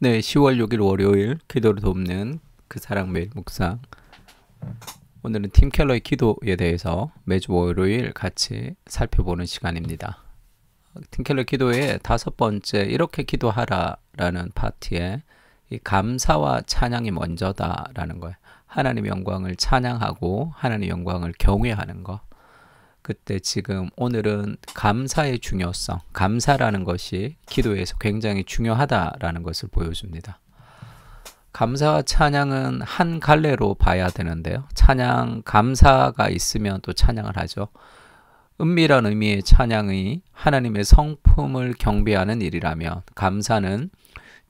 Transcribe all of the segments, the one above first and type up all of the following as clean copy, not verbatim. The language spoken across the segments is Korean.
네, 10월 6일 월요일 기도를 돕는 그 사랑 매일 묵상. 오늘은 팀 켈러의 기도에 대해서 매주 월요일 같이 살펴보는 시간입니다. 팀 켈러 기도의 5번째 이렇게 기도하라라는 파트에 이 감사와 찬양이 먼저다라는 거예요. 하나님의 영광을 찬양하고 하나님의 영광을 경외하는 것. 그때 지금 오늘은 감사의 중요성, 감사라는 것이 기도에서 굉장히 중요하다라는 것을 보여줍니다. 감사와 찬양은 한 갈래로 봐야 되는데요. 찬양, 감사가 있으면 또 찬양을 하죠. 은밀한 의미의 찬양이 하나님의 성품을 경배하는 일이라면 감사는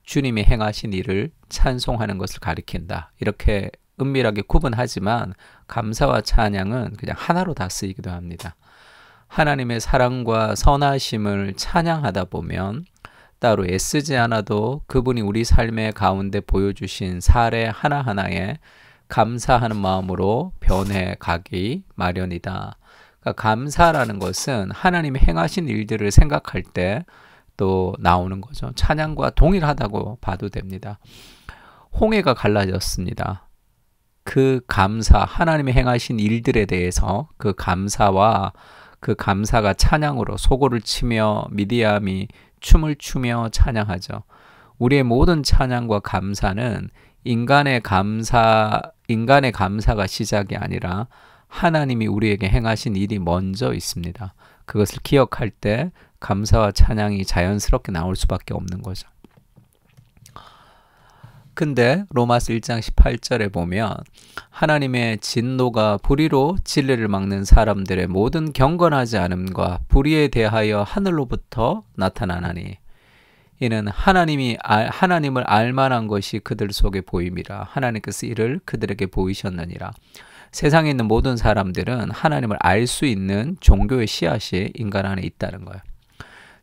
주님이 행하신 일을 찬송하는 것을 가리킨다. 이렇게 은밀하게 구분하지만 감사와 찬양은 그냥 하나로 다 쓰이기도 합니다. 하나님의 사랑과 선하심을 찬양하다 보면 따로 애쓰지 않아도 그분이 우리 삶의 가운데 보여주신 사례 하나하나에 감사하는 마음으로 변해가기 마련이다. 그러니까 감사라는 것은 하나님이 행하신 일들을 생각할 때 또 나오는 거죠. 찬양과 동일하다고 봐도 됩니다. 홍해가 갈라졌습니다. 그 감사, 하나님이 행하신 일들에 대해서 그 감사와 그 감사가 찬양으로 소고를 치며 미디암이 춤을 추며 찬양하죠. 우리의 모든 찬양과 감사는 인간의 감사가 시작이 아니라 하나님이 우리에게 행하신 일이 먼저 있습니다. 그것을 기억할 때 감사와 찬양이 자연스럽게 나올 수밖에 없는 거죠. 근데 로마서 1장 18절에 보면 하나님의 진노가 불의로 진리를 막는 사람들의 모든 경건하지 않음과 불의에 대하여 하늘로부터 나타나나니 이는 하나님을 알만한 것이 그들 속에 보임이라. 하나님께서 이를 그들에게 보이셨느니라. 세상에 있는 모든 사람들은 하나님을 알 수 있는 종교의 씨앗이 인간 안에 있다는 거예요.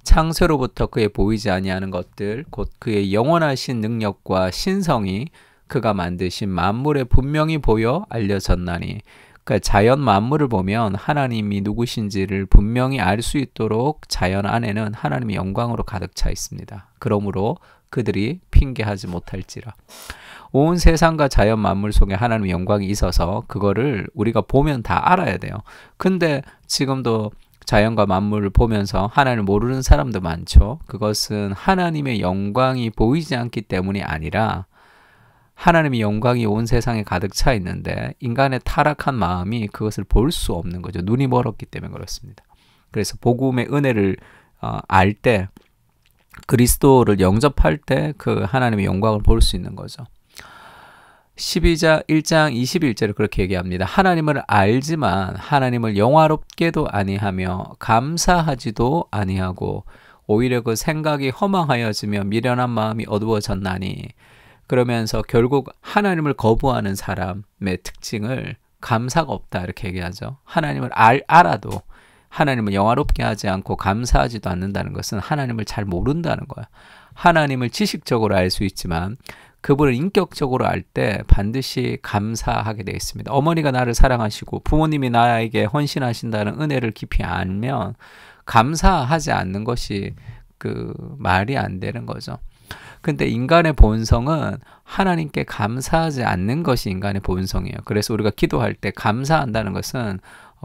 창세로부터 그의 보이지 아니하는 것들 곧 그의 영원하신 능력과 신성이 그가 만드신 만물에 분명히 보여 알려졌나니. 그러니까 자연 만물을 보면 하나님이 누구신지를 분명히 알 수 있도록 자연 안에는 하나님의 영광으로 가득 차 있습니다. 그러므로 그들이 핑계하지 못할지라. 온 세상과 자연 만물 속에 하나님의 영광이 있어서 그거를 우리가 보면 다 알아야 돼요. 근데 지금도 자연과 만물을 보면서 하나님을 모르는 사람도 많죠. 그것은 하나님의 영광이 보이지 않기 때문이 아니라 하나님의 영광이 온 세상에 가득 차 있는데 인간의 타락한 마음이 그것을 볼 수 없는 거죠. 눈이 멀었기 때문에 그렇습니다. 그래서 복음의 은혜를 알 때, 그리스도를 영접할 때 그 하나님의 영광을 볼 수 있는 거죠. 12장 1장 21절에 그렇게 얘기합니다. 하나님을 알지만 하나님을 영화롭게도 아니하며 감사하지도 아니하고 오히려 그 생각이 허망하여지며 미련한 마음이 어두워졌나니. 그러면서 결국 하나님을 거부하는 사람의 특징을 감사가 없다 이렇게 얘기하죠. 하나님을 알아도 하나님을 영화롭게 하지 않고 감사하지도 않는다는 것은 하나님을 잘 모른다는 거야. 하나님을 지식적으로 알 수 있지만 그분을 인격적으로 알 때 반드시 감사하게 되어 있습니다. 어머니가 나를 사랑하시고 부모님이 나에게 헌신하신다는 은혜를 깊이 알면 감사하지 않는 것이 말이 안 되는 거죠. 근데 인간의 본성은 하나님께 감사하지 않는 것이 인간의 본성이에요. 그래서 우리가 기도할 때 감사한다는 것은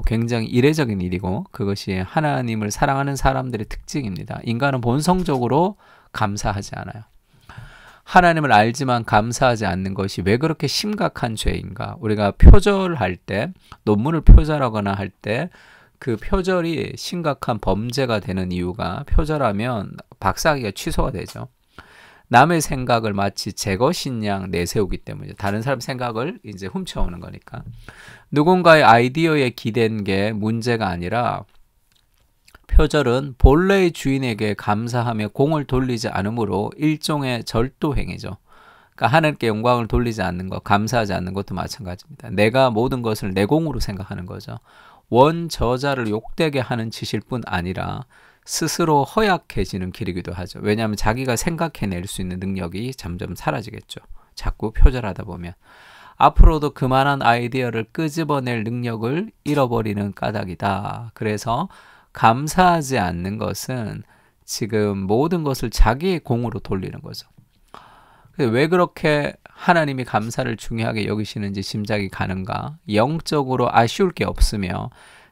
굉장히 이례적인 일이고 그것이 하나님을 사랑하는 사람들의 특징입니다. 인간은 본성적으로 감사하지 않아요. 하나님을 알지만 감사하지 않는 것이 왜 그렇게 심각한 죄인가? 우리가 표절할 때, 논문을 표절하거나 할 때 그 표절이 심각한 범죄가 되는 이유가 표절하면 박사학위가 취소가 되죠. 남의 생각을 마치 제 것인 양 내세우기 때문이죠. 다른 사람 생각을 이제 훔쳐오는 거니까. 누군가의 아이디어에 기댄 게 문제가 아니라 표절은 본래의 주인에게 감사하며 공을 돌리지 않으므로 일종의 절도행위죠. 그러니까 하나님께 영광을 돌리지 않는 것, 감사하지 않는 것도 마찬가지입니다. 내가 모든 것을 내 공으로 생각하는 거죠. 원저자를 욕되게 하는 짓일 뿐 아니라 스스로 허약해지는 길이기도 하죠. 왜냐하면 자기가 생각해낼 수 있는 능력이 점점 사라지겠죠. 자꾸 표절하다 보면. 앞으로도 그만한 아이디어를 끄집어낼 능력을 잃어버리는 까닭이다. 그래서 감사하지 않는 것은 지금 모든 것을 자기의 공으로 돌리는 거죠. 왜 그렇게 하나님이 감사를 중요하게 여기시는지 짐작이 가는가? 영적으로 아쉬울 게 없으며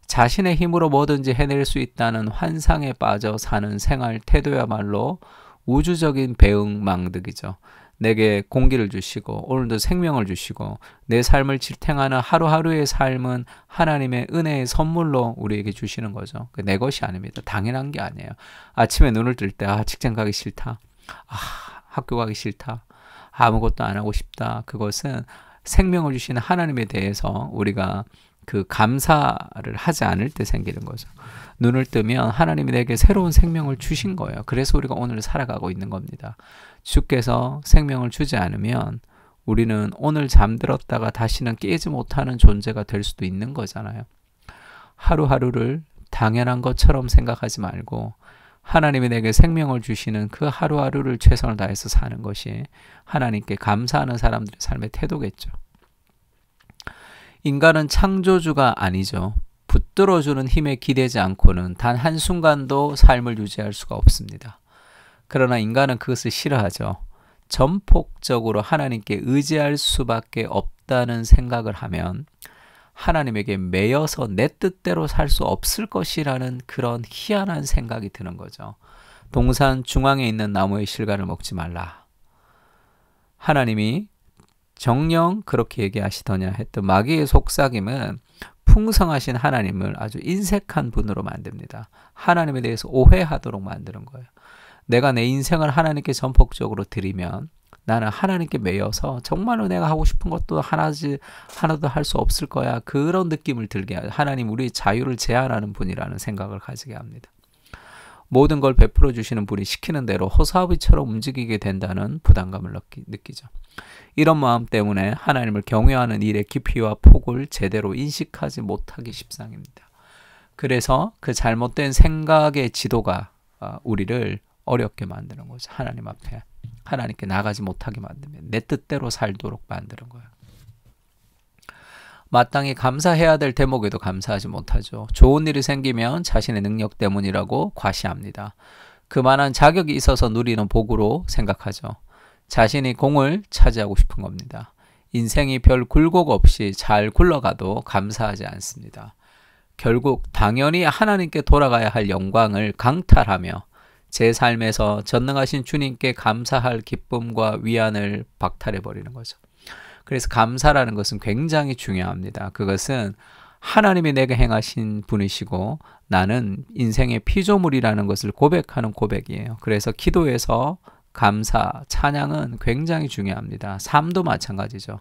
자신의 힘으로 뭐든지 해낼 수 있다는 환상에 빠져 사는 생활 태도야말로 우주적인 배응망덕이죠. 내게 공기를 주시고 오늘도 생명을 주시고 내 삶을 지탱하는 하루하루의 삶은 하나님의 은혜의 선물로 우리에게 주시는 거죠. 내 것이 아닙니다. 당연한 게 아니에요. 아침에 눈을 뜰 때 직장 가기 싫다. 학교 가기 싫다. 아무것도 안 하고 싶다. 그것은 생명을 주시는 하나님에 대해서 우리가 그 감사를 하지 않을 때 생기는 거죠. 눈을 뜨면 하나님이 내게 새로운 생명을 주신 거예요. 그래서 우리가 오늘 살아가고 있는 겁니다. 주께서 생명을 주지 않으면 우리는 오늘 잠들었다가 다시는 깨지 못하는 존재가 될 수도 있는 거잖아요. 하루하루를 당연한 것처럼 생각하지 말고 하나님이 내게 생명을 주시는 그 하루하루를 최선을 다해서 사는 것이 하나님께 감사하는 사람들의 삶의 태도겠죠. 인간은 창조주가 아니죠. 붙들어주는 힘에 기대지 않고는 단 한순간도 삶을 유지할 수가 없습니다. 그러나 인간은 그것을 싫어하죠. 전폭적으로 하나님께 의지할 수밖에 없다는 생각을 하면 하나님에게 매여서 내 뜻대로 살 수 없을 것이라는 그런 희한한 생각이 드는 거죠. 동산 중앙에 있는 나무의 실과를 먹지 말라. 하나님이 정녕 그렇게 얘기하시더냐 했던 마귀의 속삭임은 풍성하신 하나님을 아주 인색한 분으로 만듭니다. 하나님에 대해서 오해하도록 만드는 거예요. 내가 내 인생을 하나님께 전폭적으로 드리면 나는 하나님께 매여서 정말로 내가 하고 싶은 것도 하나도 할 수 없을 거야. 그런 느낌을 들게 하죠. 하나님 우리의 자유를 제한하는 분이라는 생각을 가지게 합니다. 모든 걸 베풀어 주시는 분이 시키는 대로 허수아비처럼 움직이게 된다는 부담감을 느끼죠. 이런 마음 때문에 하나님을 경외하는 일의 깊이와 폭을 제대로 인식하지 못하기 십상입니다. 그래서 그 잘못된 생각의 지도가 우리를 어렵게 만드는 거죠. 하나님 앞에 하나님께 나가지 못하게 만들면 내 뜻대로 살도록 만드는 거예요. 마땅히 감사해야 될 대목에도 감사하지 못하죠. 좋은 일이 생기면 자신의 능력 때문이라고 과시합니다. 그만한 자격이 있어서 누리는 복으로 생각하죠. 자신이 공을 차지하고 싶은 겁니다. 인생이 별 굴곡 없이 잘 굴러가도 감사하지 않습니다. 결국 당연히 하나님께 돌아가야 할 영광을 강탈하며 제 삶에서 전능하신 주님께 감사할 기쁨과 위안을 박탈해버리는 거죠. 그래서 감사라는 것은 굉장히 중요합니다. 그것은 하나님이 내게 행하신 분이시고 나는 인생의 피조물이라는 것을 고백하는 고백이에요. 그래서 기도에서 감사, 찬양은 굉장히 중요합니다. 삶도 마찬가지죠.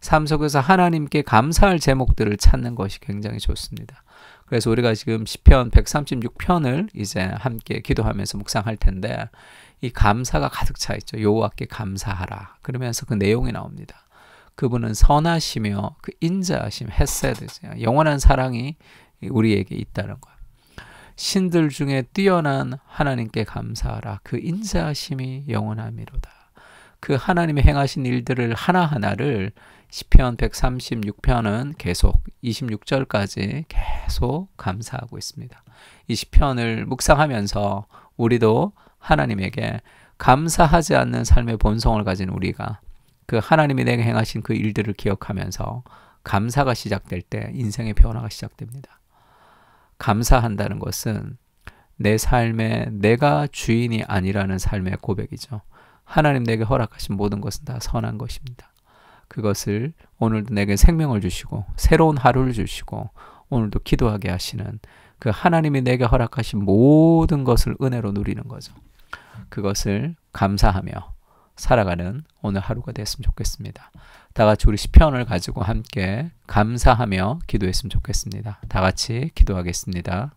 삶 속에서 하나님께 감사할 제목들을 찾는 것이 굉장히 좋습니다. 그래서 우리가 지금 시편 136편을 이제 함께 기도하면서 묵상할 텐데 이 감사가 가득 차 있죠. 여호와께 감사하라. 그러면서 그 내용이 나옵니다. 그분은 선하시며 그 인자하심, 헤세드죠. 영원한 사랑이 우리에게 있다는 거예요. 신들 중에 뛰어난 하나님께 감사하라. 그 인자하심이 영원함이로다. 그 하나님의 행하신 일들을 하나하나를 시편 136편은 계속 26절까지 계속 감사하고 있습니다. 이 시편을 묵상하면서 우리도 하나님에게 감사하지 않는 삶의 본성을 가진 우리가 그 하나님이 내게 행하신 그 일들을 기억하면서 감사가 시작될 때 인생의 변화가 시작됩니다. 감사한다는 것은 내 삶에 내가 주인이 아니라는 삶의 고백이죠. 하나님 내게 허락하신 모든 것은 다 선한 것입니다. 그것을 오늘도 내게 생명을 주시고 새로운 하루를 주시고 오늘도 기도하게 하시는 그 하나님이 내게 허락하신 모든 것을 은혜로 누리는 거죠. 그것을 감사하며 살아가는 오늘 하루가 됐으면 좋겠습니다. 다 같이 우리 시편을 가지고 함께 감사하며 기도했으면 좋겠습니다. 다 같이 기도하겠습니다.